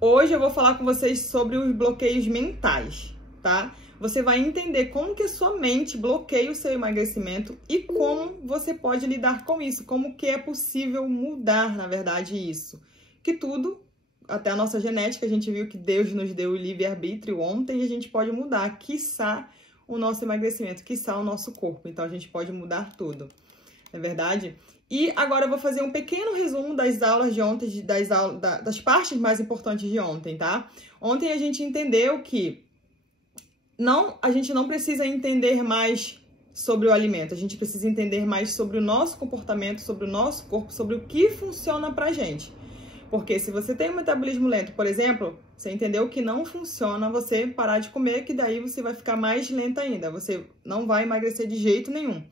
Hoje eu vou falar com vocês sobre os bloqueios mentais, tá? Você vai entender como que a sua mente bloqueia o seu emagrecimento e como você pode lidar com isso, como que é possível mudar, na verdade, isso. Que tudo, até a nossa genética, a gente viu que Deus nos deu o livre-arbítrio ontem e a gente pode mudar, quiçá, o nosso emagrecimento, quiçá o nosso corpo. Então, a gente pode mudar tudo, não é verdade? E agora eu vou fazer um pequeno resumo das aulas de ontem, das partes mais importantes de ontem, tá? Ontem a gente entendeu que a gente não precisa entender mais sobre o alimento, a gente precisa entender mais sobre o nosso comportamento, sobre o nosso corpo, sobre o que funciona pra gente. Porque se você tem um metabolismo lento, por exemplo, você entendeu que não funciona você parar de comer, que daí você vai ficar mais lenta ainda, você não vai emagrecer de jeito nenhum,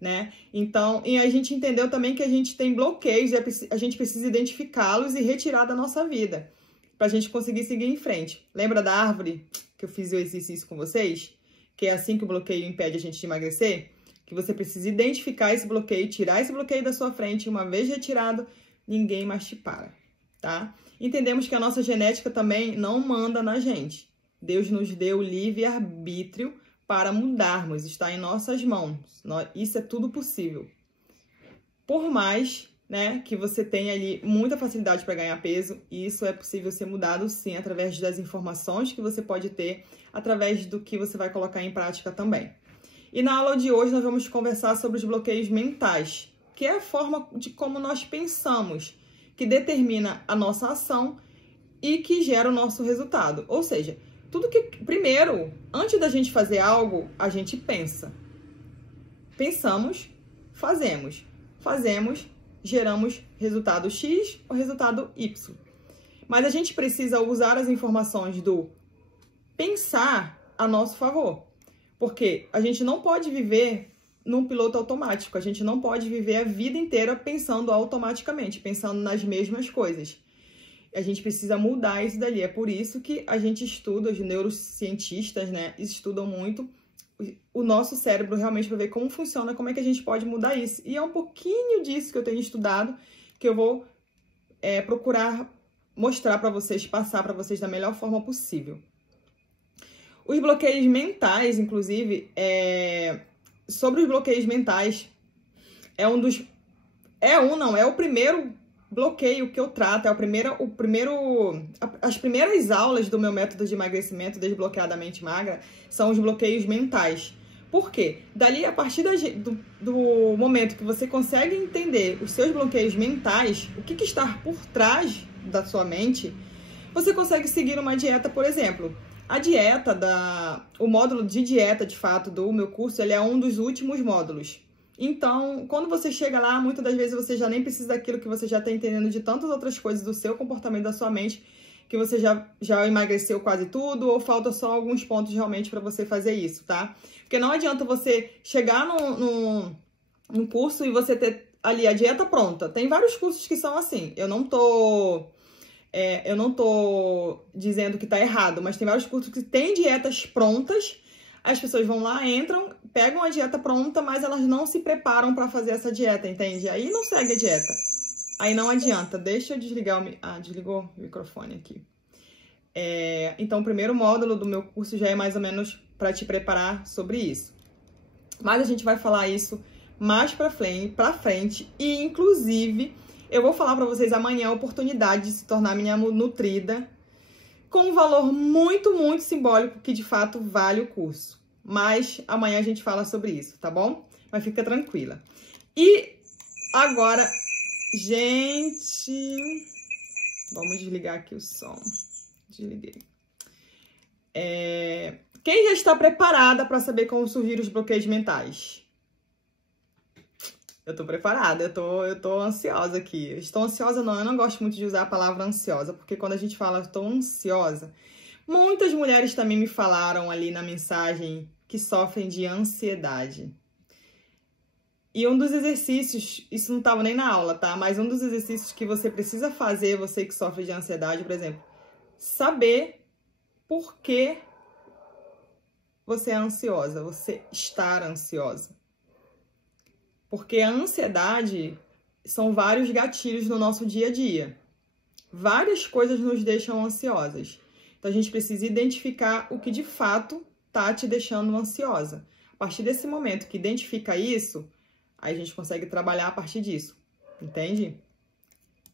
né? Então, e a gente entendeu também que a gente tem bloqueios e a gente precisa identificá-los e retirar da nossa vida, pra gente conseguir seguir em frente. Lembra da árvore que eu fiz o exercício com vocês? Que é assim que o bloqueio impede a gente de emagrecer? Que você precisa identificar esse bloqueio, tirar esse bloqueio da sua frente, e uma vez retirado, ninguém mais te para, tá? Entendemos que a nossa genética também não manda na gente. Deus nos deu livre-arbítrio para mudarmos, está em nossas mãos. Isso é tudo possível. Por mais, né, que você tenha ali muita facilidade para ganhar peso, isso é possível ser mudado sim, através das informações que você pode ter, através do que você vai colocar em prática também. E na aula de hoje nós vamos conversar sobre os bloqueios mentais, que é a forma de como nós pensamos, que determina a nossa ação e que gera o nosso resultado. Ou seja, tudo que... Primeiro, antes da gente fazer algo, a gente pensa. Pensamos, fazemos. Fazemos, geramos resultado X ou resultado Y. Mas a gente precisa usar as informações do pensar a nosso favor. Porque a gente não pode viver num piloto automático. A gente não pode viver a vida inteira pensando automaticamente, pensando nas mesmas coisas. A gente precisa mudar isso dali. É por isso que a gente estuda, os neurocientistas, né, estudam muito o nosso cérebro realmente para ver como funciona, como é que a gente pode mudar isso. E é um pouquinho disso que eu tenho estudado, que eu vou procurar mostrar para vocês, passar para vocês da melhor forma possível. Os bloqueios mentais, inclusive, sobre os bloqueios mentais, é o primeiro bloqueio que eu trato, as primeiras aulas do meu método de emagrecimento desbloqueadamente magra são os bloqueios mentais. Por quê? Dali, a partir do momento que você consegue entender os seus bloqueios mentais, o que está por trás da sua mente, você consegue seguir uma dieta, por exemplo. A dieta, o módulo de dieta, de fato, do meu curso, ele é um dos últimos módulos. Então, quando você chega lá, muitas das vezes você já nem precisa daquilo que você já está entendendo de tantas outras coisas do seu comportamento, da sua mente, que você já emagreceu quase tudo, ou falta só alguns pontos realmente para você fazer isso, tá? Porque não adianta você chegar num curso e você ter ali a dieta pronta. Tem vários cursos que são assim. Eu não tô dizendo que tá errado, mas tem vários cursos que tem dietas prontas. As pessoas vão lá, entram, pegam a dieta pronta, mas elas não se preparam para fazer essa dieta, entende? Aí não segue a dieta. Aí não adianta. Deixa eu desligar desligou o microfone aqui. Então, o primeiro módulo do meu curso já é mais ou menos para te preparar sobre isso. Mas a gente vai falar isso mais para frente e, inclusive, eu vou falar para vocês amanhã a oportunidade de se tornar minha nutrida com um valor muito, muito simbólico que, de fato, vale o curso. Mas amanhã a gente fala sobre isso, tá bom? Mas fica tranquila. E agora, gente... Vamos desligar aqui o som. Desliguei. Quem já está preparada para saber como surgir os bloqueios mentais? Eu tô preparada, eu tô ansiosa aqui. Estou ansiosa não, eu não gosto muito de usar a palavra ansiosa, porque quando a gente fala estou ansiosa, muitas mulheres também me falaram ali na mensagem que sofrem de ansiedade. E um dos exercícios, isso não estava nem na aula, tá? Mas um dos exercícios que você precisa fazer, você que sofre de ansiedade, por exemplo, saber por que você é ansiosa, você estar ansiosa. Porque a ansiedade são vários gatilhos no nosso dia a dia. Várias coisas nos deixam ansiosas. Então, a gente precisa identificar o que de fato tá te deixando ansiosa. A partir desse momento que identifica isso, aí a gente consegue trabalhar a partir disso. Entende?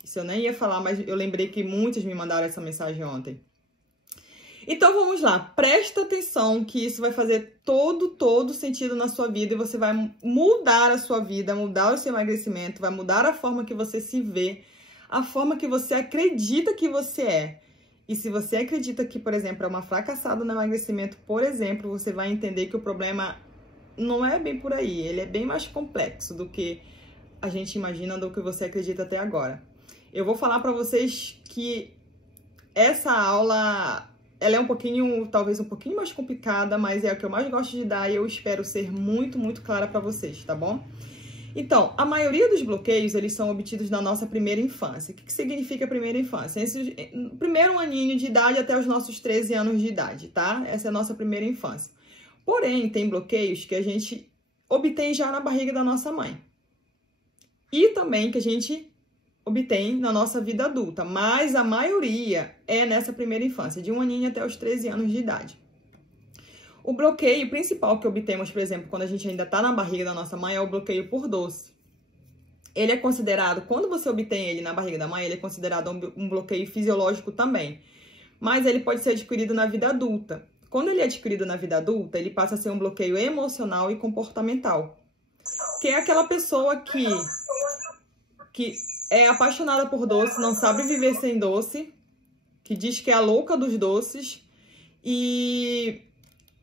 Isso eu nem ia falar, mas eu lembrei que muitos me mandaram essa mensagem ontem. Então, vamos lá. Presta atenção que isso vai fazer todo sentido na sua vida e você vai mudar a sua vida, mudar o seu emagrecimento, vai mudar a forma que você se vê, a forma que você acredita que você é. E se você acredita que, por exemplo, é uma fracassada no emagrecimento, por exemplo, você vai entender que o problema não é bem por aí. Ele é bem mais complexo do que a gente imagina, do que você acredita até agora. Eu vou falar para vocês que essa aula, ela é talvez um pouquinho mais complicada, mas é o que eu mais gosto de dar e eu espero ser muito clara para vocês, tá bom? Então, a maioria dos bloqueios, eles são obtidos na nossa primeira infância. O que significa primeira infância? No primeiro aninho de idade até os nossos 13 anos de idade, tá? Essa é a nossa primeira infância. Porém, tem bloqueios que a gente obtém já na barriga da nossa mãe. E também que a gente obtém na nossa vida adulta, mas a maioria é nessa primeira infância, de 1 aninho até os 13 anos de idade. O bloqueio principal que obtemos, por exemplo, quando a gente ainda está na barriga da nossa mãe, é o bloqueio por doce. Ele é considerado, quando você obtém ele na barriga da mãe, ele é considerado um bloqueio fisiológico também, mas ele pode ser adquirido na vida adulta. Quando ele é adquirido na vida adulta, ele passa a ser um bloqueio emocional e comportamental, que é aquela pessoa que é apaixonada por doce, não sabe viver sem doce, que diz que é a louca dos doces. E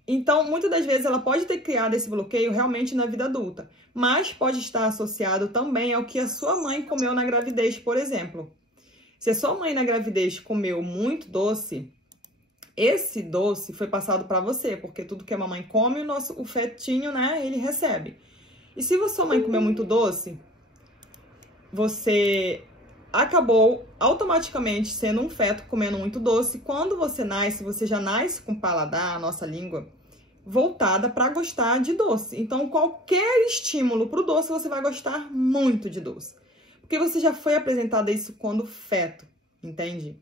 então, muitas das vezes, ela pode ter criado esse bloqueio realmente na vida adulta, mas pode estar associado também ao que a sua mãe comeu na gravidez, por exemplo. Se a sua mãe na gravidez comeu muito doce, esse doce foi passado para você, porque tudo que a mamãe come, o fetinho, né, ele recebe. E se a sua mãe comeu muito doce, você acabou automaticamente sendo um feto comendo muito doce. Quando você nasce, você já nasce com o paladar, a nossa língua, voltada para gostar de doce. Então, qualquer estímulo para o doce, você vai gostar muito de doce. Porque você já foi apresentado a isso quando feto, entende?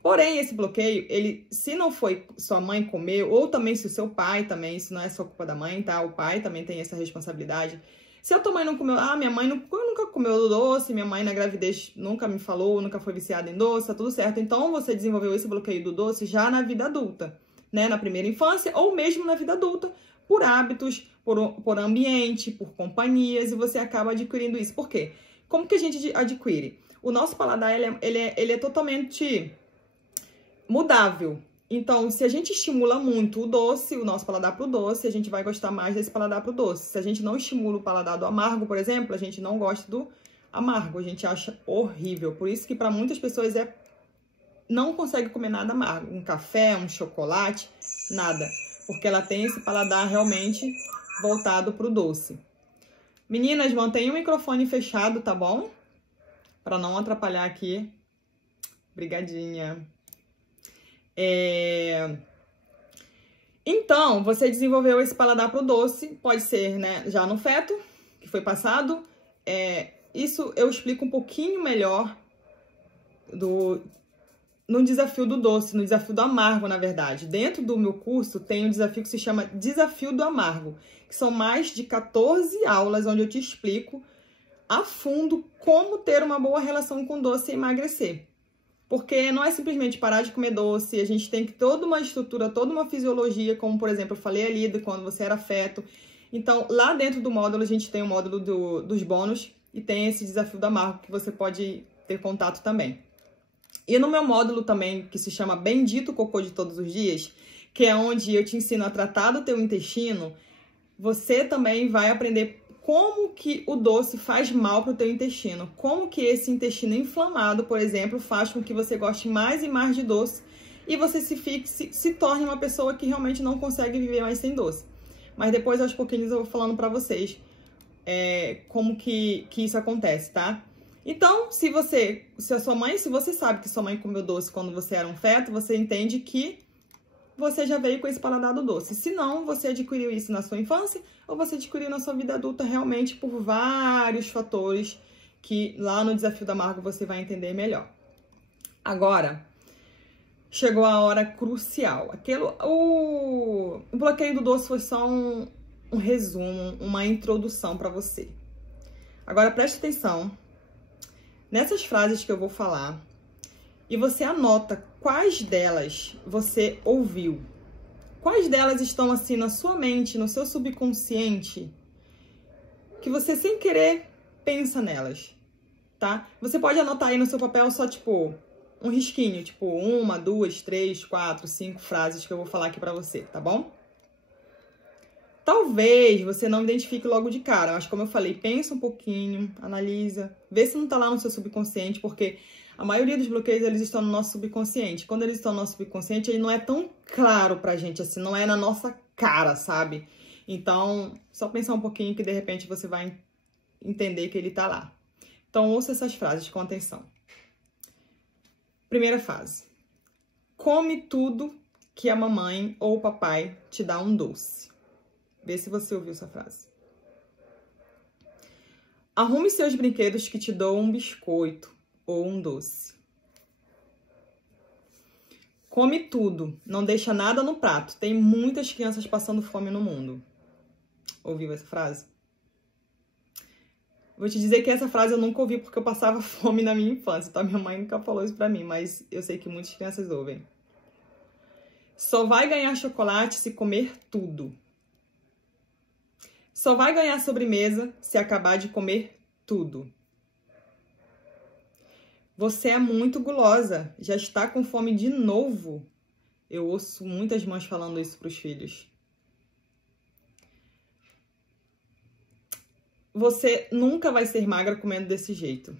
Porém, esse bloqueio, se não foi sua mãe comeu, ou também se o seu pai também, isso não é só culpa da mãe, tá? O pai também tem essa responsabilidade. Se a tua mãe não comeu, minha mãe nunca comeu doce, minha mãe na gravidez nunca me falou, nunca foi viciada em doce, tá tudo certo. Então, você desenvolveu esse bloqueio do doce já na vida adulta, né? Na primeira infância ou mesmo na vida adulta, por hábitos, por ambiente, por companhias, e você acaba adquirindo isso. Por quê? Como que a gente adquire? O nosso paladar, ele é totalmente mudável. Então, se a gente estimula muito o doce, o nosso paladar pro doce, a gente vai gostar mais desse paladar pro doce. Se a gente não estimula o paladar do amargo, por exemplo, a gente não gosta do amargo, a gente acha horrível. Por isso que para muitas pessoas não consegue comer nada amargo. Um café, um chocolate, nada. Porque ela tem esse paladar realmente voltado pro doce. Meninas, mantenham o microfone fechado, tá bom? Para não atrapalhar aqui. Obrigadinha. Então, você desenvolveu esse paladar pro doce, pode ser, né, já no feto, que foi passado. Isso eu explico um pouquinho melhor no desafio do doce, no desafio do amargo, na verdade. Dentro do meu curso tem um desafio que se chama Desafio do Amargo, que são mais de 14 aulas onde eu te explico a fundo como ter uma boa relação com doce e emagrecer. Porque não é simplesmente parar de comer doce, a gente tem que toda uma estrutura, toda uma fisiologia, como, por exemplo, eu falei ali de quando você era feto. Então, lá dentro do módulo, a gente tem o módulo dos bônus e tem esse desafio do amargo que você pode ter contato também. E no meu módulo também, que se chama Bendito Cocô de Todos os Dias, que é onde eu te ensino a tratar do teu intestino, você também vai aprender como que o doce faz mal para o teu intestino. Como que esse intestino inflamado, por exemplo, faz com que você goste mais e mais de doce e você se torne uma pessoa que realmente não consegue viver mais sem doce. Mas depois, aos pouquinhos, eu vou falando para vocês como que isso acontece, tá? Então, se você sabe que sua mãe comeu doce quando você era um feto, você entende que você já veio com esse paladar do doce. Se não, você adquiriu isso na sua infância ou você adquiriu na sua vida adulta realmente por vários fatores que lá no Desafio do Amargo você vai entender melhor. Agora, chegou a hora crucial. O bloqueio do doce foi só um resumo, uma introdução para você. Agora, preste atenção nessas frases que eu vou falar e você anota quais delas você ouviu. Quais delas estão assim na sua mente, no seu subconsciente, que você sem querer pensa nelas, tá? Você pode anotar aí no seu papel só tipo um risquinho, tipo 1, 2, 3, 4, 5 frases que eu vou falar aqui pra você, tá bom? Talvez você não identifique logo de cara, mas como eu falei, pensa um pouquinho, analisa, vê se não tá lá no seu subconsciente, porque a maioria dos bloqueios, eles estão no nosso subconsciente. Quando eles estão no nosso subconsciente, ele não é tão claro pra gente, assim, não é na nossa cara, sabe? Então, só pensar um pouquinho que de repente você vai entender que ele tá lá. Então, ouça essas frases com atenção. Primeira frase. Come tudo que a mamãe ou o papai te dá um doce. Vê se você ouviu essa frase. Arrume seus brinquedos que te dou um biscoito ou um doce. Come tudo, não deixa nada no prato. Tem muitas crianças passando fome no mundo. Ouviu essa frase? Vou te dizer que essa frase eu nunca ouvi porque eu passava fome na minha infância, tá? Minha mãe nunca falou isso pra mim, mas eu sei que muitas crianças ouvem. Só vai ganhar chocolate se comer tudo. Só vai ganhar sobremesa se acabar de comer tudo. Você é muito gulosa, já está com fome de novo. Eu ouço muitas mães falando isso para os filhos. Você nunca vai ser magra comendo desse jeito.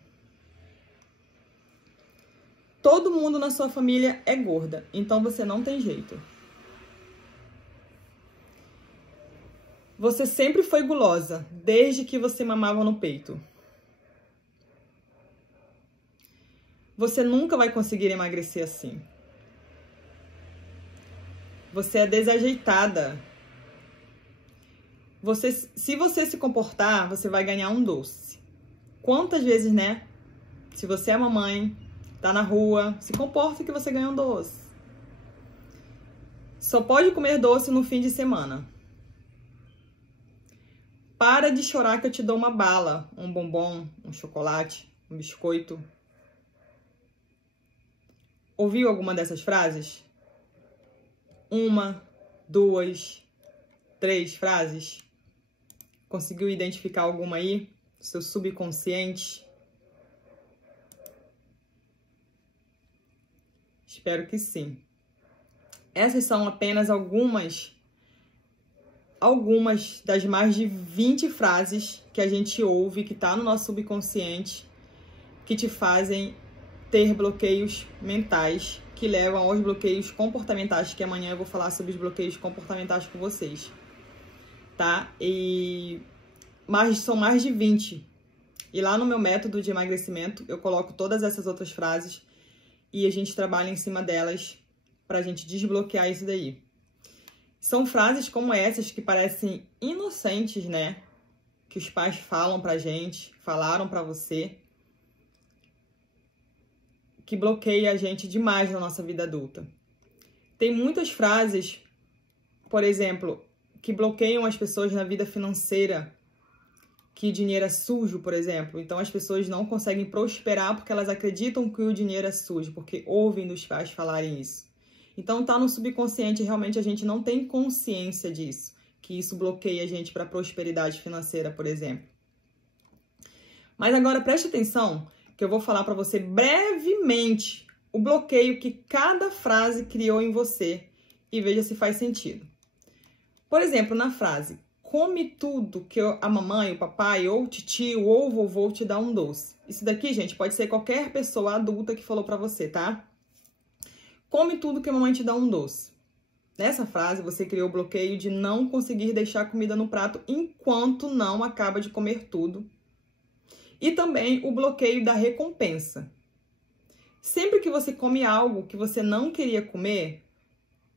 Todo mundo na sua família é gorda, então você não tem jeito. Você sempre foi gulosa, desde que você mamava no peito. Você nunca vai conseguir emagrecer assim. Você é desajeitada. Se você se comportar, você vai ganhar um doce. Quantas vezes, né? Se você é mamãe, tá na rua, se comporta que você ganha um doce. Só pode comer doce no fim de semana. Para de chorar que eu te dou uma bala, um bombom, um chocolate, um biscoito. Ouviu alguma dessas frases? 1, 2, 3 frases? Conseguiu identificar alguma aí? Seu subconsciente? Espero que sim. Essas são apenas algumas das mais de 20 frases que a gente ouve, que tá no nosso subconsciente, que te fazem ter bloqueios mentais, que levam aos bloqueios comportamentais, que amanhã eu vou falar sobre os bloqueios comportamentais com vocês, tá? São mais de 20. E lá no meu método de emagrecimento, eu coloco todas essas outras frases e a gente trabalha em cima delas pra gente desbloquear isso daí. São frases como essas que parecem inocentes, né? Que os pais falam pra gente, falaram pra você, que bloqueia a gente demais na nossa vida adulta. Tem muitas frases, por exemplo, que bloqueiam as pessoas na vida financeira, que o dinheiro é sujo, por exemplo. Então as pessoas não conseguem prosperar porque elas acreditam que o dinheiro é sujo, porque ouvem dos pais falarem isso. Então tá no subconsciente, realmente a gente não tem consciência disso, que isso bloqueia a gente para prosperidade financeira, por exemplo. Mas agora preste atenção que eu vou falar para você brevemente o bloqueio que cada frase criou em você e veja se faz sentido. Por exemplo, na frase, come tudo que a mamãe, o papai, ou o tio, ou o vovô te dá um doce. Isso daqui, gente, pode ser qualquer pessoa adulta que falou para você, tá? Come tudo que a mamãe te dá um doce. Nessa frase, você criou o bloqueio de não conseguir deixar comida no prato enquanto não acaba de comer tudo. E também o bloqueio da recompensa. Sempre que você come algo que você não queria comer,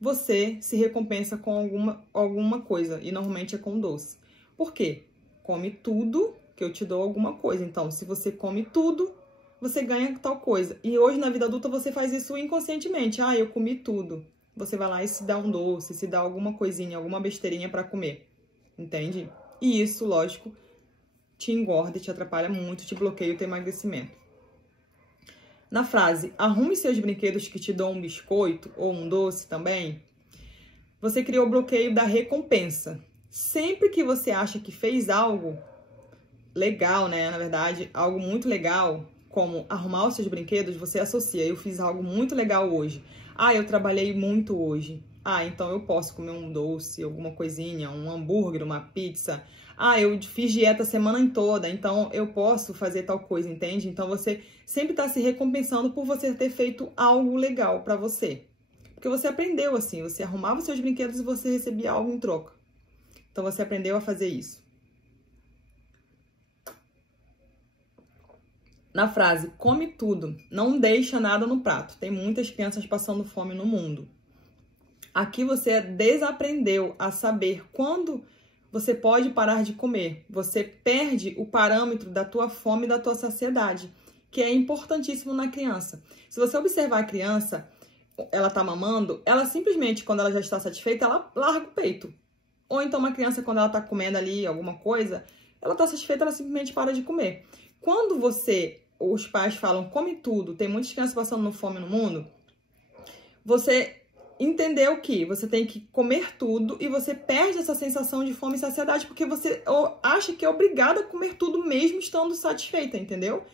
você se recompensa com alguma coisa. E normalmente é com doce. Por quê? Come tudo que eu te dou alguma coisa. Então, se você come tudo, você ganha tal coisa. E hoje, na vida adulta, você faz isso inconscientemente. Ah, eu comi tudo. Você vai lá e se dá um doce, se dá alguma coisinha, alguma besteirinha pra comer. Entende? E isso, lógico, te engorda, te atrapalha muito, te bloqueia o teu emagrecimento. Na frase, arrume seus brinquedos que te dão um biscoito ou um doce também, você criou o bloqueio da recompensa. Sempre que você acha que fez algo legal, né? Na verdade, algo muito legal, como arrumar os seus brinquedos, você associa. Eu fiz algo muito legal hoje. Ah, eu trabalhei muito hoje. Ah, então eu posso comer um doce, alguma coisinha, um hambúrguer, uma pizza. Ah, eu fiz dieta a semana toda, então eu posso fazer tal coisa, entende? Então você sempre está se recompensando por você ter feito algo legal para você. Porque você aprendeu assim, você arrumava os seus brinquedos e você recebia algo em troca. Então você aprendeu a fazer isso. Na frase, come tudo, não deixa nada no prato. Tem muitas crianças passando fome no mundo. Aqui você desaprendeu a saber quando você pode parar de comer. Você perde o parâmetro da tua fome e da tua saciedade, que é importantíssimo na criança. Se você observar a criança, ela tá mamando, ela simplesmente, quando ela já está satisfeita, ela larga o peito. Ou então uma criança, quando ela tá comendo ali alguma coisa, ela tá satisfeita, ela simplesmente para de comer. Quando os pais falam, come tudo, tem muitas crianças passando fome no mundo, você entendeu que você tem que comer tudo e você perde essa sensação de fome e saciedade porque você acha que é obrigada a comer tudo mesmo estando satisfeita, entendeu?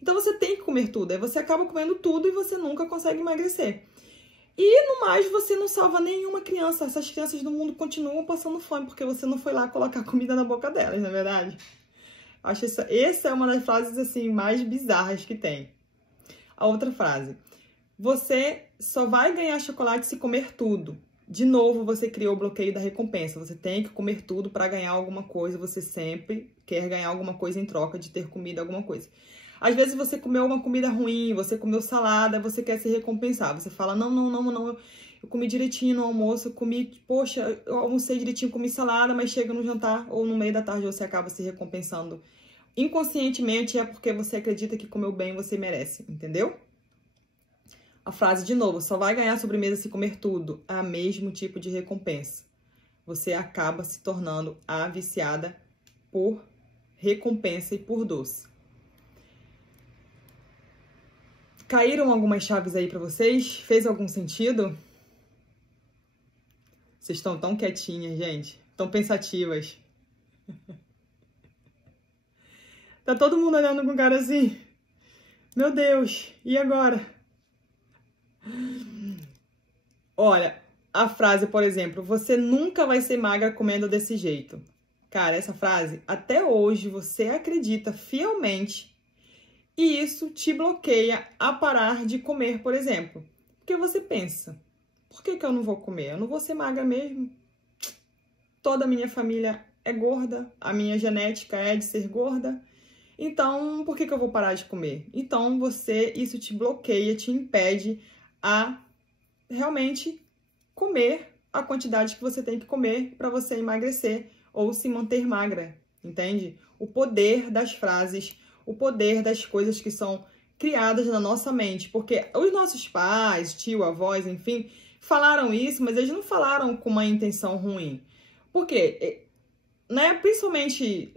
Então você tem que comer tudo, aí você acaba comendo tudo e você nunca consegue emagrecer. E no mais, você não salva nenhuma criança, essas crianças do mundo continuam passando fome porque você não foi lá colocar comida na boca delas, não é verdade? Acho essa é uma das frases assim mais bizarras que tem. A outra frase. Você só vai ganhar chocolate se comer tudo. De novo, você criou o bloqueio da recompensa. Você tem que comer tudo para ganhar alguma coisa. Você sempre quer ganhar alguma coisa em troca de ter comido alguma coisa. Às vezes você comeu uma comida ruim, você comeu salada, você quer se recompensar. Você fala, não, eu comi direitinho no almoço, poxa, eu almocei direitinho, comi salada, mas chega no jantar ou no meio da tarde você acaba se recompensando. Inconscientemente é porque você acredita que comeu bem, você merece, entendeu? A frase de novo, só vai ganhar sobremesa se comer tudo. É o mesmo tipo de recompensa. Você acaba se tornando a viciada por recompensa e por doce. Caíram algumas chaves aí pra vocês? Fez algum sentido? Vocês estão tão quietinhas, gente. Tão pensativas. Tá todo mundo olhando com cara assim. Meu Deus, e agora? Olha, a frase, por exemplo, você nunca vai ser magra comendo desse jeito. Cara, essa frase, até hoje você acredita fielmente e isso te bloqueia a parar de comer, por exemplo. Porque você pensa, por que eu não vou comer? Eu não vou ser magra mesmo? Toda a minha família é gorda, a minha genética é de ser gorda. Então, por que eu vou parar de comer? Então, isso te bloqueia, te impede a realmente comer a quantidade que você tem que comer para você emagrecer ou se manter magra, entende? O poder das frases, o poder das coisas que são criadas na nossa mente, porque os nossos pais, tio, avós, enfim, falaram isso, mas eles não falaram com uma intenção ruim. Por quê? Né? Principalmente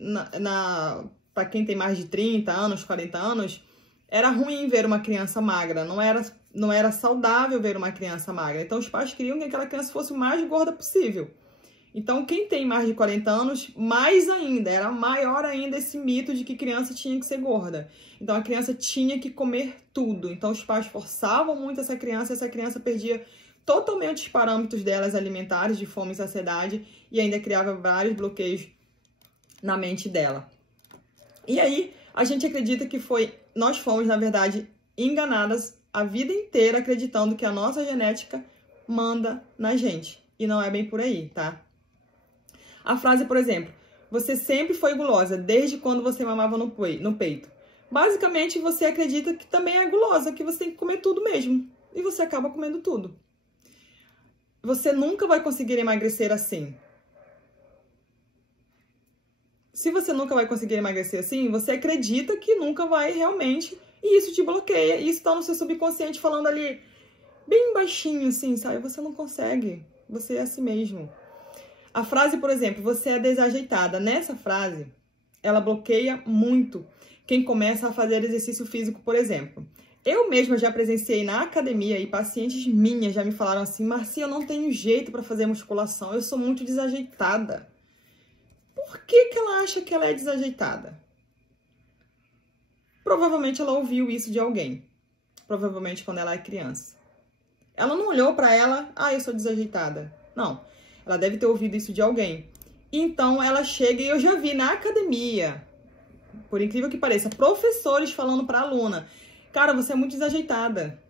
para quem tem mais de 30 anos, 40 anos, era ruim ver uma criança magra, não era saudável ver uma criança magra. Então, os pais queriam que aquela criança fosse o mais gorda possível. Então, quem tem mais de 40 anos, mais ainda, era maior ainda esse mito de que criança tinha que ser gorda. Então, a criança tinha que comer tudo. Então, os pais forçavam muito essa criança perdia totalmente os parâmetros delas alimentares, de fome e saciedade, e ainda criava vários bloqueios na mente dela. E aí, a gente acredita que nós fomos, na verdade, enganadas a vida inteira acreditando que a nossa genética manda na gente. E não é bem por aí, tá? A frase, por exemplo, você sempre foi gulosa, desde quando você mamava no peito. Basicamente, você acredita que também é gulosa, que você tem que comer tudo mesmo. E você acaba comendo tudo. Você nunca vai conseguir emagrecer assim. se você nunca vai conseguir emagrecer assim, você acredita que nunca vai realmente, e isso te bloqueia, e isso tá no seu subconsciente falando ali, bem baixinho assim, sabe? Você não consegue, você é assim mesmo. A frase, por exemplo, você é desajeitada, nessa frase, ela bloqueia muito quem começa a fazer exercício físico, por exemplo. Eu mesma já presenciei na academia e pacientes minhas já me falaram assim, Marcia, eu não tenho jeito para fazer musculação, eu sou muito desajeitada. Por que que ela acha que ela é desajeitada? Provavelmente ela ouviu isso de alguém. Provavelmente quando ela é criança. Ela não olhou para ela, eu sou desajeitada. Não, ela deve ter ouvido isso de alguém. Então ela chega, e eu já vi na academia, por incrível que pareça, professores falando para a aluna, cara, você é muito desajeitada.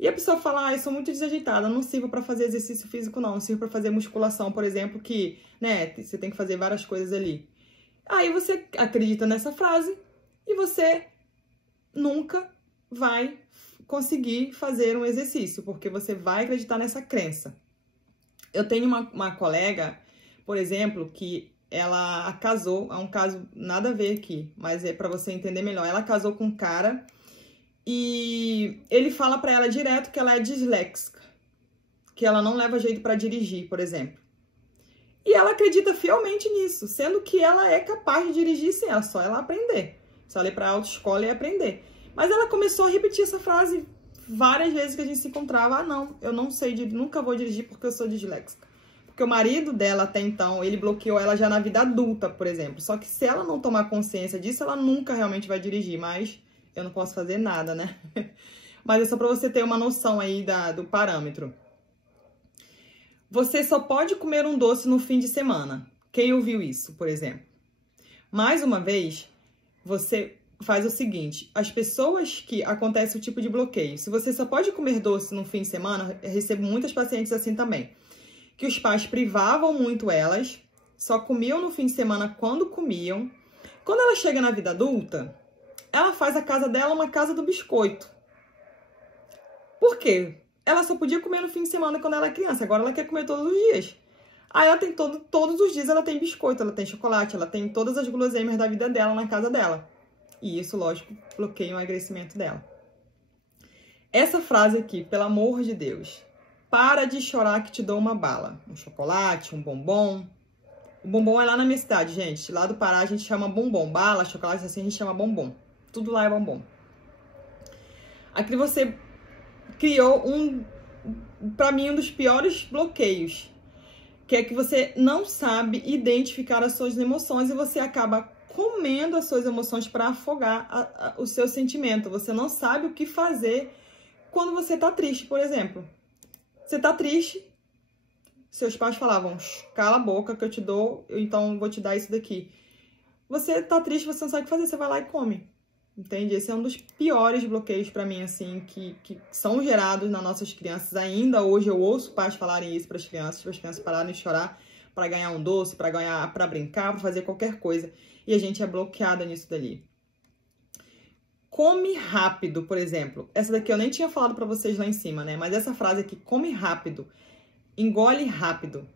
E a pessoa fala, eu sou muito desajeitada, não sirvo para fazer exercício físico não sirvo para fazer musculação, por exemplo, que, né, você tem que fazer várias coisas ali. Aí você acredita nessa frase e você nunca vai conseguir fazer um exercício, porque você vai acreditar nessa crença. Eu tenho uma colega, por exemplo, que ela casou, é um caso nada a ver aqui, mas é para você entender melhor. Ela casou com um cara e ele fala para ela direto que ela é disléxica, que ela não leva jeito para dirigir, por exemplo. E ela acredita fielmente nisso, sendo que ela é capaz de dirigir sim, é só ela aprender. Só ela ir para a autoescola e aprender. Mas ela começou a repetir essa frase várias vezes que a gente se encontrava. Não, eu não sei, nunca vou dirigir porque eu sou disléxica. Porque o marido dela, até então, ele bloqueou ela já na vida adulta, por exemplo. Só que se ela não tomar consciência disso, ela nunca realmente vai dirigir. Mas eu não posso fazer nada, né? Mas é só pra você ter uma noção aí do parâmetro. Você só pode comer um doce no fim de semana. Quem ouviu isso, por exemplo? Mais uma vez, você faz o seguinte, as pessoas que acontece o tipo de bloqueio, se você só pode comer doce no fim de semana, eu recebo muitas pacientes assim também, que os pais privavam muito elas, só comiam no fim de semana quando comiam. Quando ela chega na vida adulta, ela faz a casa dela uma casa do biscoito. Por quê? Ela só podia comer no fim de semana quando ela é criança, agora ela quer comer todos os dias. Aí ela tem todos os dias ela tem biscoito, ela tem chocolate, ela tem todas as guloseimas da vida dela na casa dela. E isso, lógico, bloqueia o emagrecimento dela. Essa frase aqui, pelo amor de Deus, para de chorar que te dou uma bala. Um chocolate, um bombom. O bombom é lá na minha cidade, gente. Lá do Pará a gente chama bombom. Bala, chocolate, assim a gente chama bombom. Tudo lá é bombom. Aqui você criou pra mim, um dos piores bloqueios. Que é que você não sabe identificar as suas emoções e você acaba comendo as suas emoções para afogar o seu sentimento. Você não sabe o que fazer quando você tá triste, por exemplo. Você tá triste, seus pais falavam, cala a boca que eu te dou, então vou te dar isso daqui. Você tá triste, você não sabe o que fazer, você vai lá e come. Entende? Esse é um dos piores bloqueios para mim, assim, que são gerados nas nossas crianças. Ainda hoje eu ouço pais falarem isso para as crianças pararem de chorar para ganhar um doce, para brincar, para fazer qualquer coisa. E a gente é bloqueada nisso dali. Come rápido, por exemplo. Essa daqui eu nem tinha falado para vocês lá em cima, né? Mas essa frase aqui, come rápido, engole rápido.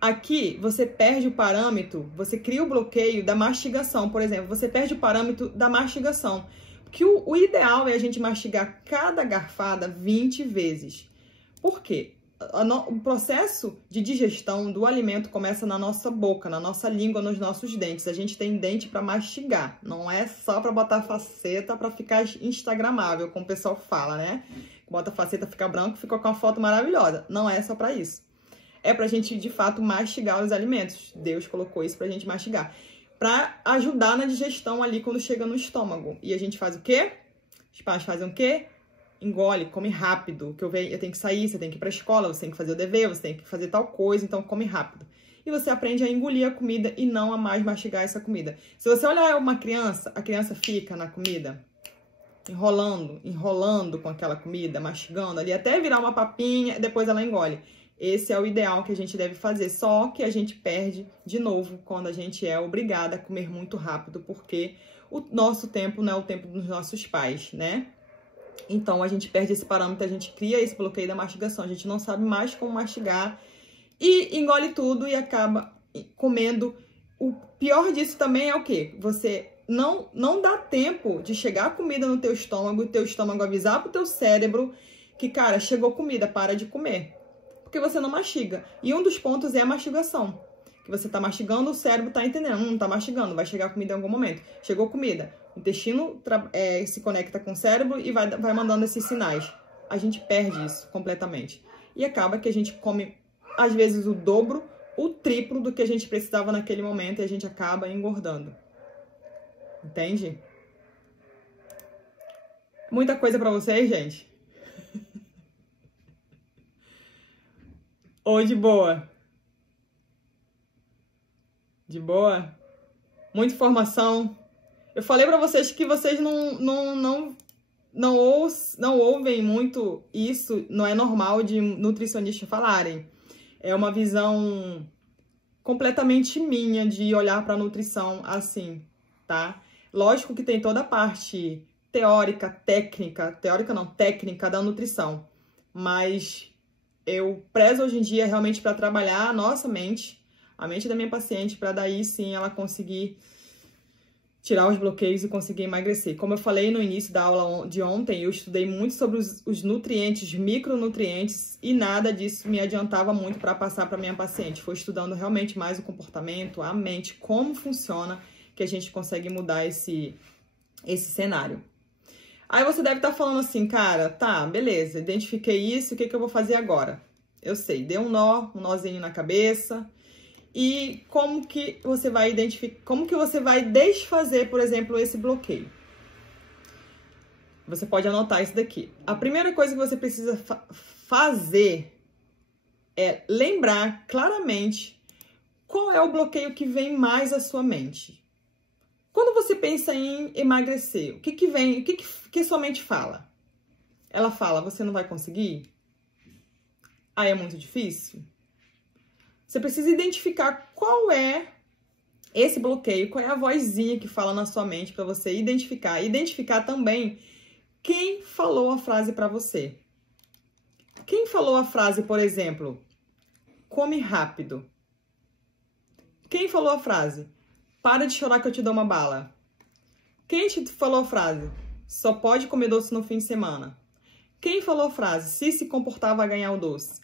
Aqui, você perde o parâmetro, você cria o bloqueio da mastigação, por exemplo. Você perde o parâmetro da mastigação. Porque o ideal é a gente mastigar cada garfada 20 vezes. Por quê? O processo de digestão do alimento começa na nossa boca, na nossa língua, nos nossos dentes. A gente tem dente para mastigar, não é só para botar faceta para ficar instagramável, como o pessoal fala, né? Bota faceta, fica branco, fica com uma foto maravilhosa. Não é só para isso. É pra gente, de fato, mastigar os alimentos. Deus colocou isso pra gente mastigar. Pra ajudar na digestão ali quando chega no estômago. E a gente faz o quê? Os pais fazem o quê? Engole, come rápido. Que eu tenho que sair, você tem que ir pra escola, você tem que fazer o dever, você tem que fazer tal coisa, então come rápido. E você aprende a engolir a comida e não a mais mastigar essa comida. Se você olhar uma criança, a criança fica na comida enrolando com aquela comida, mastigando ali, até virar uma papinha, depois ela engole. Esse é o ideal que a gente deve fazer, só que a gente perde de novo quando a gente é obrigada a comer muito rápido, porque o nosso tempo não é o tempo dos nossos pais, né? Então, a gente perde esse parâmetro, a gente cria esse bloqueio da mastigação, a gente não sabe mais como mastigar e engole tudo e acaba comendo o pior disso também é o quê? Você não dá tempo de chegar a comida no teu estômago avisar pro teu cérebro que, cara, chegou comida, para de comer. Porque você não mastiga. E um dos pontos é a mastigação. Que você tá mastigando, o cérebro tá entendendo. Não tá mastigando, vai chegar comida em algum momento. Chegou comida. O intestino se conecta com o cérebro e vai mandando esses sinais. A gente perde isso completamente. E acaba que a gente come, às vezes, o dobro, o triplo do que a gente precisava naquele momento e a gente acaba engordando. Entende? Muita coisa pra vocês, gente? Ou de boa? De boa? Muita informação. Eu falei pra vocês que vocês não ouvem muito isso, não é normal de nutricionistas falarem. É uma visão completamente minha de olhar pra nutrição assim, tá? Lógico que tem toda a parte teórica da nutrição, mas eu prezo hoje em dia realmente para trabalhar a nossa mente, a mente da minha paciente, para daí sim ela conseguir tirar os bloqueios e conseguir emagrecer. Como eu falei no início da aula de ontem, eu estudei muito sobre os nutrientes, micronutrientes, e nada disso me adiantava muito para passar para minha paciente. Foi estudando realmente mais o comportamento, a mente, como funciona, que a gente consegue mudar esse cenário. Aí você deve estar falando assim, cara, tá, beleza, identifiquei isso, o que eu vou fazer agora? Eu sei, deu um nozinho na cabeça. E como que você vai identificar, como que você vai desfazer, por exemplo, esse bloqueio? Você pode anotar isso daqui. A primeira coisa que você precisa fazer é lembrar claramente qual é o bloqueio que vem mais à sua mente. Quando você pensa em emagrecer, o que vem, o que sua mente fala? Ela fala, você não vai conseguir? Ah, é muito difícil? Você precisa identificar qual é esse bloqueio, qual é a vozinha que fala na sua mente para você identificar. Identificar também quem falou a frase para você. Quem falou a frase, por exemplo, come rápido? Quem falou a frase? Para de chorar que eu te dou uma bala. Quem te falou a frase? Só pode comer doce no fim de semana. Quem falou a frase? Se comportar, vai ganhar o doce.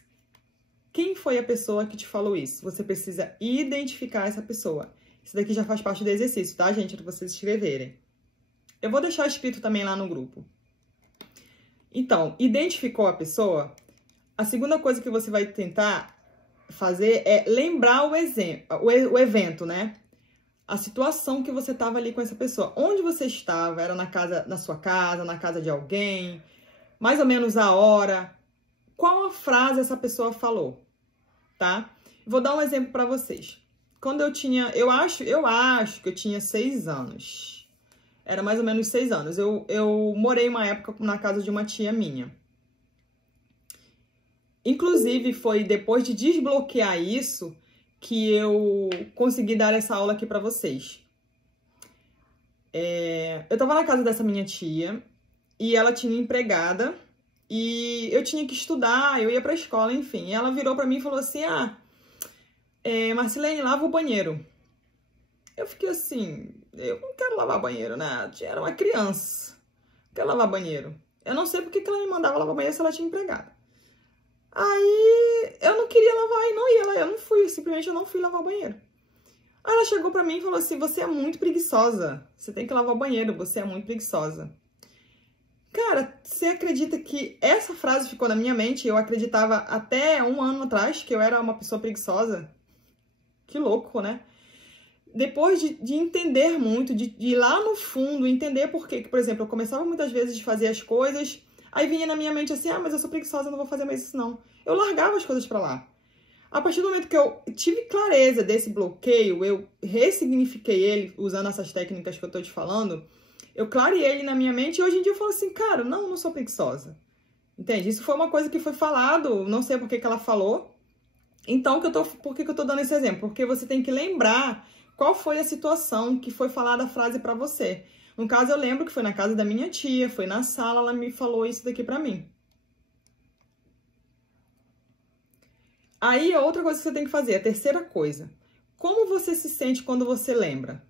Quem foi a pessoa que te falou isso? Você precisa identificar essa pessoa. Isso daqui já faz parte do exercício, tá, gente? Para vocês escreverem. Eu vou deixar escrito também lá no grupo. Então, identificou a pessoa? A segunda coisa que você vai tentar fazer é lembrar o evento, né? A situação que você estava ali com essa pessoa. Onde você estava? Era na sua casa, na casa de alguém? Mais ou menos a hora? Qual a frase essa pessoa falou? Tá? Vou dar um exemplo para vocês. Quando eu tinha, eu acho que eu tinha 6 anos. Era mais ou menos 6 anos. Eu morei uma época na casa de uma tia minha. Inclusive, foi depois de desbloquear isso que eu consegui dar essa aula aqui pra vocês. Eu tava na casa dessa minha tia e ela tinha empregada e eu tinha que estudar, eu ia pra escola, enfim. E ela virou pra mim e falou assim, Marcilene, lava o banheiro. Eu fiquei assim, eu não quero lavar banheiro, né? Eu era uma criança, não quero lavar banheiro. Eu não sei porque que ela me mandava lavar banheiro se ela tinha empregada. Aí eu não queria lavar e não ia, eu não fui, simplesmente eu não fui lavar o banheiro. Aí ela chegou pra mim e falou assim, você é muito preguiçosa, você tem que lavar o banheiro, você é muito preguiçosa. Cara, você acredita que essa frase ficou na minha mente? Eu acreditava até 1 ano atrás que eu era uma pessoa preguiçosa. Que louco, né? Depois de entender muito, de ir lá no fundo, entender por quê. Por exemplo, eu começava muitas vezes de fazer as coisas, aí vinha na minha mente assim, mas eu sou preguiçosa, eu não vou fazer mais isso não. Eu largava as coisas pra lá. A partir do momento que eu tive clareza desse bloqueio, eu ressignifiquei ele usando essas técnicas que eu tô te falando, eu clareei ele na minha mente e hoje em dia eu falo assim, cara, não sou preguiçosa. Entende? Isso foi uma coisa que foi falado, não sei por que ela falou. Então, por que eu tô dando esse exemplo? Porque você tem que lembrar qual foi a situação que foi falada a frase pra você. No caso, eu lembro que foi na casa da minha tia, foi na sala, ela me falou isso daqui pra mim. Aí, outra coisa que você tem que fazer, a terceira coisa. Como você se sente quando você lembra?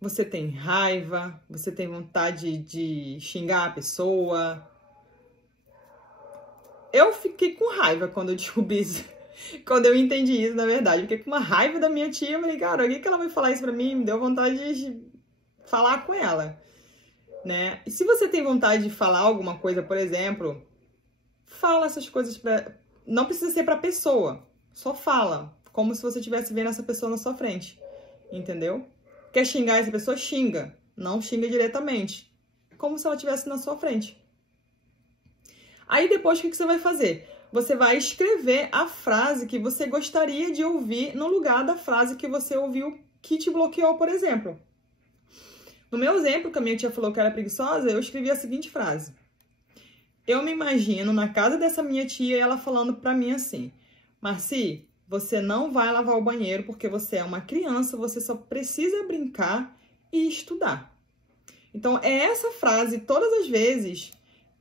Você tem raiva? Você tem vontade de xingar a pessoa? Eu fiquei com raiva quando eu descobri isso. Quando eu entendi isso, na verdade. Eu fiquei com uma raiva da minha tia. Eu falei, cara, o que ela vai falar isso pra mim? Me deu vontade de falar com ela, né? E se você tem vontade de falar alguma coisa, por exemplo, fala essas coisas pra... Não precisa ser pra pessoa. Só fala. Como se você estivesse vendo essa pessoa na sua frente. Entendeu? Quer xingar essa pessoa? Xinga. Não xinga diretamente. Como se ela estivesse na sua frente. Aí depois, o que você vai fazer? Você vai escrever a frase que você gostaria de ouvir no lugar da frase que você ouviu que te bloqueou, por exemplo. No meu exemplo, que a minha tia falou que era preguiçosa, eu escrevi a seguinte frase. Eu me imagino na casa dessa minha tia e ela falando pra mim assim: Marci, você não vai lavar o banheiro porque você é uma criança, você só precisa brincar e estudar. Então, é essa frase, todas as vezes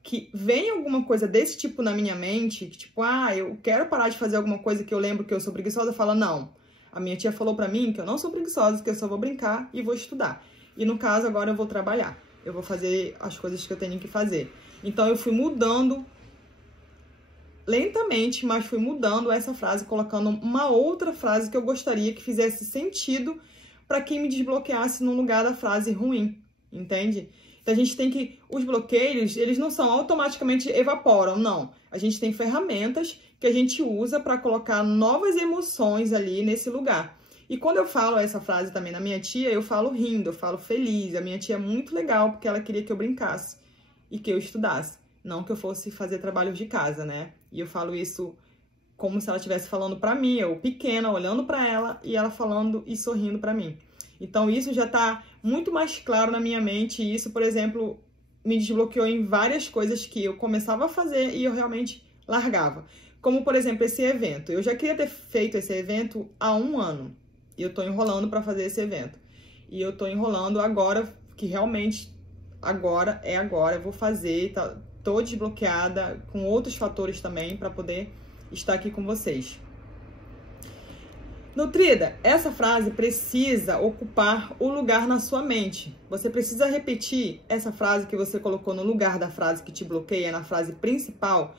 que vem alguma coisa desse tipo na minha mente, que tipo, eu quero parar de fazer alguma coisa que eu lembro que eu sou preguiçosa, eu falo, não, a minha tia falou pra mim que eu não sou preguiçosa, que eu só vou brincar e vou estudar. E no caso, agora eu vou trabalhar, eu vou fazer as coisas que eu tenho que fazer. Então, eu fui mudando lentamente, mas fui mudando essa frase, colocando uma outra frase que eu gostaria que fizesse sentido para quem me desbloqueasse no lugar da frase ruim, entende? Então, a gente tem que... Os bloqueios, eles não são automaticamente evaporam, não. A gente tem ferramentas que a gente usa para colocar novas emoções ali nesse lugar. E quando eu falo essa frase também na minha tia, eu falo rindo, eu falo feliz. A minha tia é muito legal porque ela queria que eu brincasse e que eu estudasse. Não que eu fosse fazer trabalhos de casa, né? E eu falo isso como se ela estivesse falando pra mim, eu pequena, olhando pra ela e ela falando e sorrindo pra mim. Então, isso já tá muito mais claro na minha mente. E isso, por exemplo, me desbloqueou em várias coisas que eu começava a fazer e eu realmente largava. Como, por exemplo, esse evento. Eu já queria ter feito esse evento há 1 ano. E eu tô enrolando pra fazer esse evento. E eu tô enrolando agora, que realmente agora, eu vou fazer, tá? Tô desbloqueada com outros fatores também para poder estar aqui com vocês. Nutrida, essa frase precisa ocupar o lugar na sua mente. Você precisa repetir essa frase que você colocou no lugar da frase que te bloqueia, na frase principal.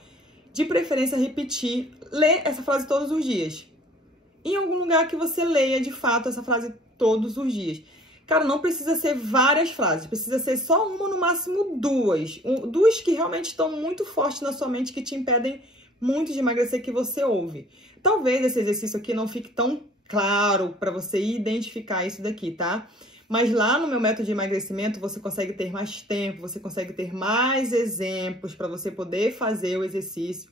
De preferência, repetir, ler essa frase todos os dias. Em algum lugar que você leia, de fato, essa frase todos os dias. Cara, não precisa ser várias frases, precisa ser só uma, no máximo 2. 2 que realmente estão muito fortes na sua mente, que te impedem muito de emagrecer, que você ouve. Talvez esse exercício aqui não fique tão claro para você identificar isso daqui, tá? Mas lá no meu método de emagrecimento, você consegue ter mais tempo, você consegue ter mais exemplos para você poder fazer o exercício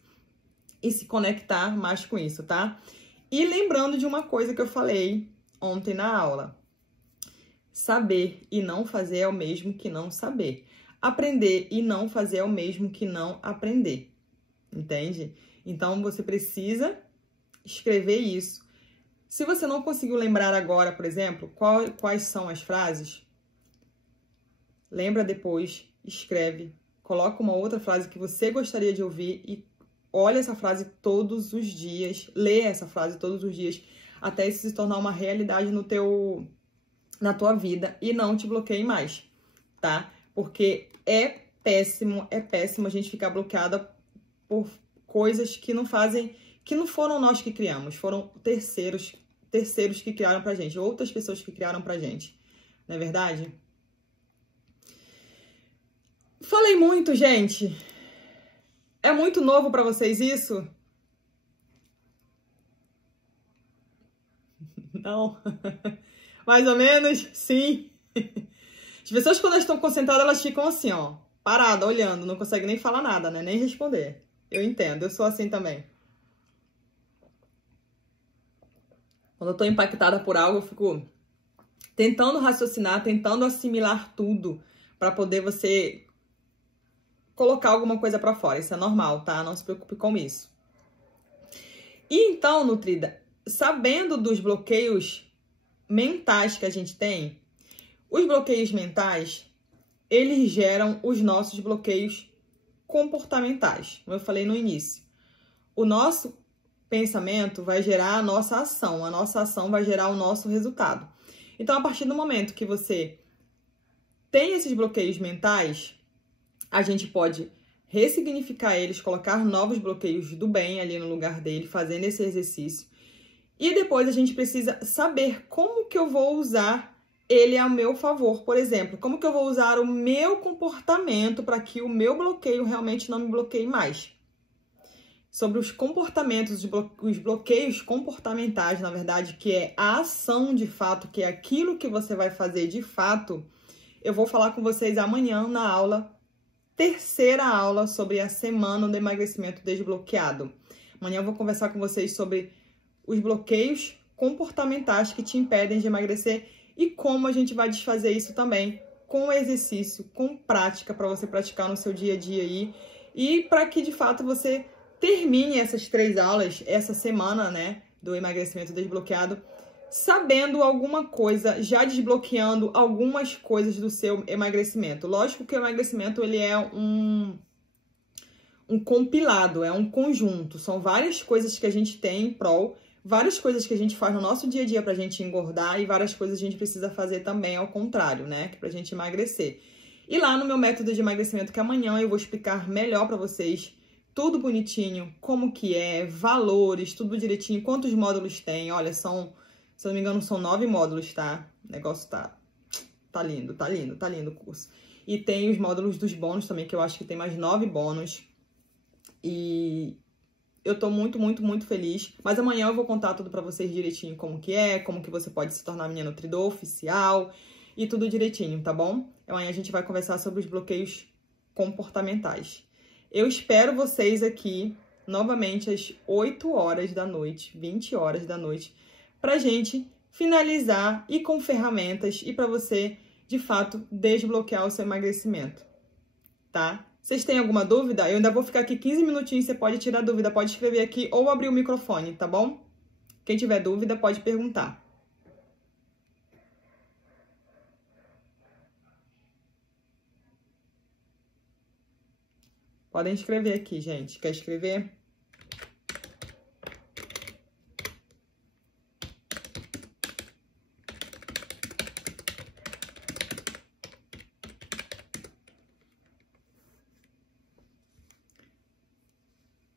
e se conectar mais com isso, tá? E lembrando de uma coisa que eu falei ontem na aula. Saber e não fazer é o mesmo que não saber. Aprender e não fazer é o mesmo que não aprender. Entende? Então, você precisa escrever isso. Se você não conseguiu lembrar agora, por exemplo, quais são as frases, lembra depois, escreve, coloca uma outra frase que você gostaria de ouvir e olha essa frase todos os dias, lê essa frase todos os dias, até isso se tornar uma realidade na tua vida e não te bloqueie mais, tá? Porque é péssimo a gente ficar bloqueada por coisas que não foram nós que criamos, foram terceiros que criaram pra gente, outras pessoas que criaram pra gente, não é verdade? Falei muito, gente. É muito novo pra vocês isso? Não. Mais ou menos, sim. As pessoas, quando elas estão concentradas, elas ficam assim, ó, parada, olhando, não conseguem nem falar nada, né? Nem responder. Eu entendo, eu sou assim também. Quando eu tô impactada por algo, eu fico tentando raciocinar, tentando assimilar tudo pra poder você colocar alguma coisa pra fora. Isso é normal, tá? Não se preocupe com isso. E então, Nutrida, sabendo dos bloqueios mentais que a gente tem, os bloqueios mentais, eles geram os nossos bloqueios comportamentais, como eu falei no início. O nosso pensamento vai gerar a nossa ação vai gerar o nosso resultado. Então, a partir do momento que você tem esses bloqueios mentais, a gente pode ressignificar eles, colocar novos bloqueios do bem ali no lugar dele, fazendo esse exercício. E depois a gente precisa saber como que eu vou usar ele a meu favor. Por exemplo, como que eu vou usar o meu comportamento para que o meu bloqueio realmente não me bloqueie mais. Sobre os comportamentos, os bloqueios comportamentais, na verdade, que é a ação de fato, que é aquilo que você vai fazer de fato, eu vou falar com vocês amanhã na aula, terceira aula sobre a semana do emagrecimento desbloqueado. Amanhã eu vou conversar com vocês sobre os bloqueios comportamentais que te impedem de emagrecer e como a gente vai desfazer isso também com exercício, com prática, para você praticar no seu dia a dia aí e para que de fato você termine essas 3 aulas, essa semana, né, do emagrecimento desbloqueado, sabendo alguma coisa, já desbloqueando algumas coisas do seu emagrecimento. Lógico que o emagrecimento, ele é um compilado, é um conjunto. São várias coisas que a gente tem em prol, várias coisas que a gente faz no nosso dia a dia pra gente engordar e várias coisas a gente precisa fazer também ao contrário, né, pra gente emagrecer. E lá no meu método de emagrecimento, que amanhã eu vou explicar melhor pra vocês, tudo bonitinho, como que é, valores, tudo direitinho, quantos módulos tem. Olha, são, se eu não me engano, são 9 módulos, tá? O negócio tá lindo o curso. E tem os módulos dos bônus também, que eu acho que tem mais 9 bônus. E eu tô muito, muito, muito feliz. Mas amanhã eu vou contar tudo pra vocês direitinho como que é, como que você pode se tornar minha nutridor oficial e tudo direitinho, tá bom? Amanhã a gente vai conversar sobre os bloqueios comportamentais. Eu espero vocês aqui, novamente, às 8 horas da noite, 20 horas da noite, pra gente finalizar e com ferramentas e pra você, de fato, desbloquear o seu emagrecimento, tá? Vocês têm alguma dúvida? Eu ainda vou ficar aqui 15 minutinhos, você pode tirar dúvida, pode escrever aqui ou abrir o microfone, tá bom? Quem tiver dúvida, pode perguntar. Podem escrever aqui, gente. Quer escrever?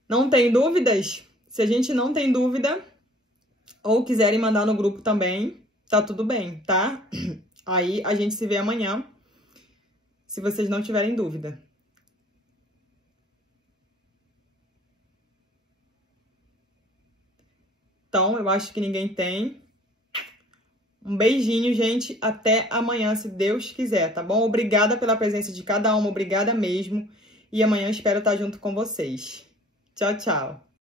Não tem dúvidas? Se a gente não tem dúvida, ou quiserem mandar no grupo também, tá tudo bem, tá? Aí a gente se vê amanhã, se vocês não tiverem dúvida. Então, eu acho que ninguém tem. Um beijinho, gente. Até amanhã, se Deus quiser, tá bom? Obrigada pela presença de cada uma, obrigada mesmo. E amanhã espero estar junto com vocês. Tchau, tchau.